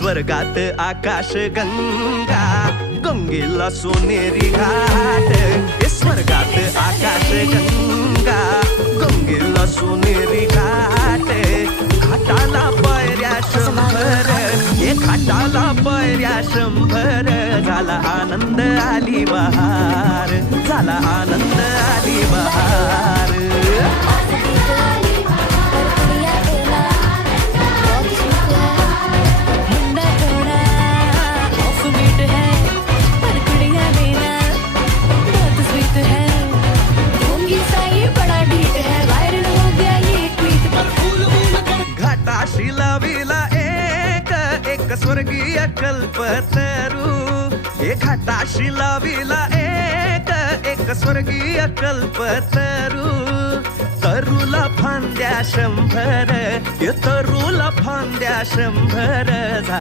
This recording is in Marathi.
स्वर्गात आकाश गंगा, गंगेला सोनेरी घाट. स्वर्गात आकाश गंगा, गंगेला सोनेरी घाट. घाटाला पायऱ्या 100, हे घाटाला पायऱ्या 100. झाला आनंद आली बहार, झाला आनंद आली बहार. घाटाशी लाविला एक स्वर्गीय कल्पतरू. हे घाटाशी लाविला एक स्वर्गीय कल्पतरू. तरूला फांद्या 100, तरूला फांद्या 100.